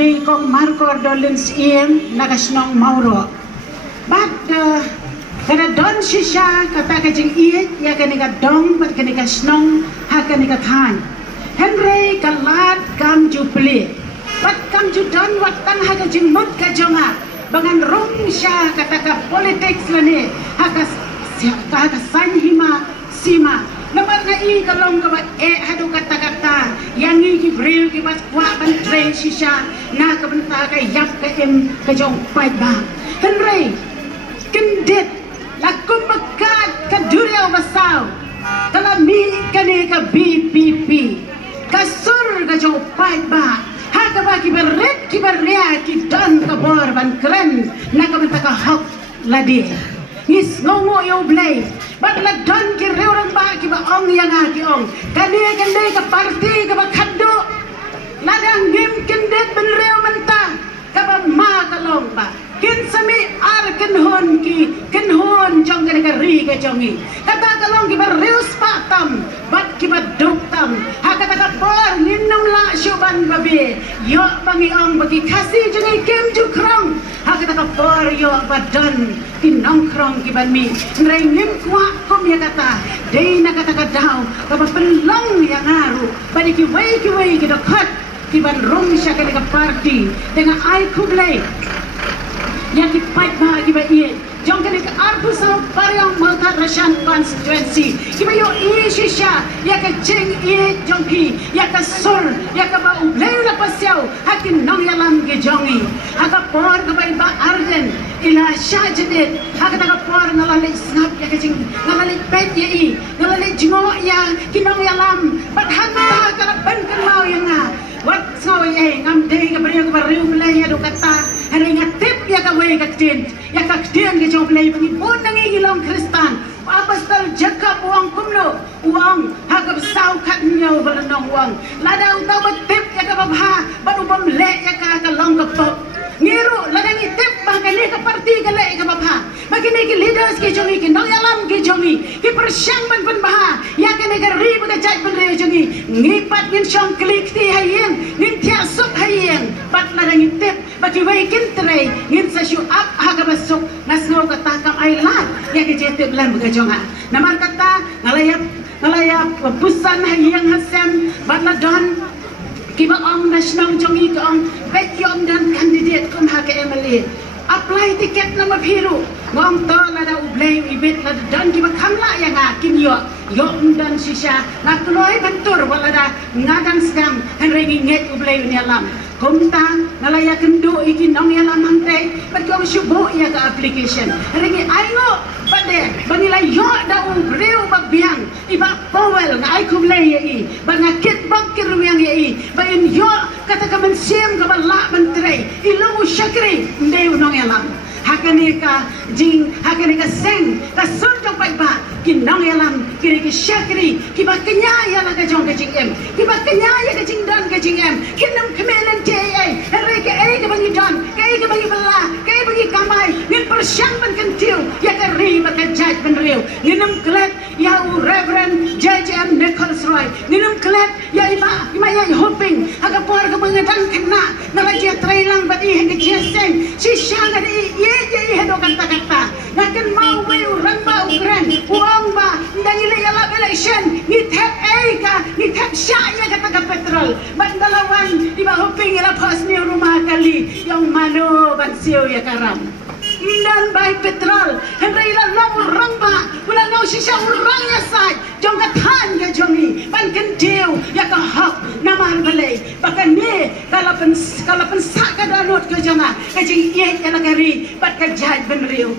di kong Marco Dolins Ian nagasnong Mauro. But kada don shisha kata kajing iet ya kanika dong bat kanika snong ha kanika than. Henry kalat kam jupli. Bat kam judon wat tan ha kajing mut kajonga. Bangan rung sya kata ka politics lani ha ka sanhima sima. Namar nga i kalong ka ba hadu kata-kata yang i gibril ki bat kwa ban train shisha na ka banta ka yap ka em ka jong pai ba. Henry kendit lakum makat ka durya basaw kalami kani ka BPP kasur ka jong pai ba ha ka ba ki berret ki dan ka bor ban kren na ka banta ka hok ladi ngis ngongo yo blay bat la don ki rewrang ba ki ba ong yang ki ong kani ka parti ka ba khaddo ladang ngim kendet ben rew menta ka ba ma kalong ba kin sami ar ken hon jong ka ri ka jongi kata kalong ki ba reus patam bat ki ba doktam ha kata ka por ninum la shuban babe yo bangi ong bagi kasi jongi kem ju krong ha kata ka por yo badan tinong krong ki ban mi rengim kwa kom ya kata dei na kata ka daw ka ba pelong ya ngaru bani ki wei ki dokhat ki ban rom sya ka parti dengan ai kublai yang dipaik ba kiba iye jong kene ka arpu sa parang malta rashan constituency kiba yo iye shisha ya ka ching iye jong ki ya ka sur ya ka ba ublay la pasyaw hakin nong yalam ge jongi aga por ka ba iba arden ila shajdet aga ta ka por ngalali snap ya ka ching ngalali pet ye i ngalali jingo ya kinong yalam bathan ta ka ban kan mau yang nga wat saw ye ngam de ka bariyo ka bariyo blay ya do kata hari ngatip ya ka way ka tin ya ka tin ke jong play bagi pun nangingilong Kristan apastal jakap uang kumno uang hagap saw kat nyaw balanong uang ladang taw tip ya ka babha baru bom le ya ka long ka pop ngiru ladang itip bahkan ni ka parti ka le ka babha makini ki leaders ke jongi ki nong yalam ke jongi ki persyang ban baha ya ka ne ka ri ba ka jai ban re jongi ngipat ngin syong klik ti hayeng ngin tia suk hayeng bat ladang itip bagi wekin tray ngin sa syu up haga basuk nasno ka takam ai lat ya ke jete blan ba jonga namar kata ngalayap pusan hayeng hasem bat ladon kiba ong national jongi ka ong bet yom dan candidate kum ha ke emily apply tiket nama biru ngom to lada ublay ibit lada dan kiba kamla ya nga kinyo yom dan shisha na tuloy bentur walada ngadang sedang henrengi nget ublay ni alam kumta nalaya kendo iki nong yalam hangte berkong syubu ya ka application henrengi ayo pade banilay yo da ubreu babiang iba powel na ay kublay ya i bangakit bakir yang ya i bayin yo kata ka mensim ka bala mentre ilungu syakri ndeu nong yalam hakanika jing hakanika seng ka surjong pai ba kinong yalam kiri ki syakri kiba kenya ya la ka jong ka jing em kiba kenya ya ka jing dan ka jing em kinam kemelen te ai hari ka ai ka bangi dan ka ai ka bangi bala ka ai bangi kamai ngin persyang ban kentiu ya ka ri ba ka jaj ban riu nginam klet ya u reverend JJM Nicholas Roy nginam klet ya ima ya hoping aga por ka bangadan kena nalaji trailang ba di hindi seng si syanga di ye hado kata-kata ngakan mau we urang ba ukran uang ba ndangi la election ni tap sya ya kata petrol bandalawan di ba hoping ila pas ni rumah kali yang mano bansiu ya karam dan bay petrol henry la urang ba wala no shisha urang ya sai jong kathan ya jongi ban kentiu ya ka hak namar balai bahkan ni kalau pensak ka danut ke jama ka jing ye ya la kari bat ka jaj ben riu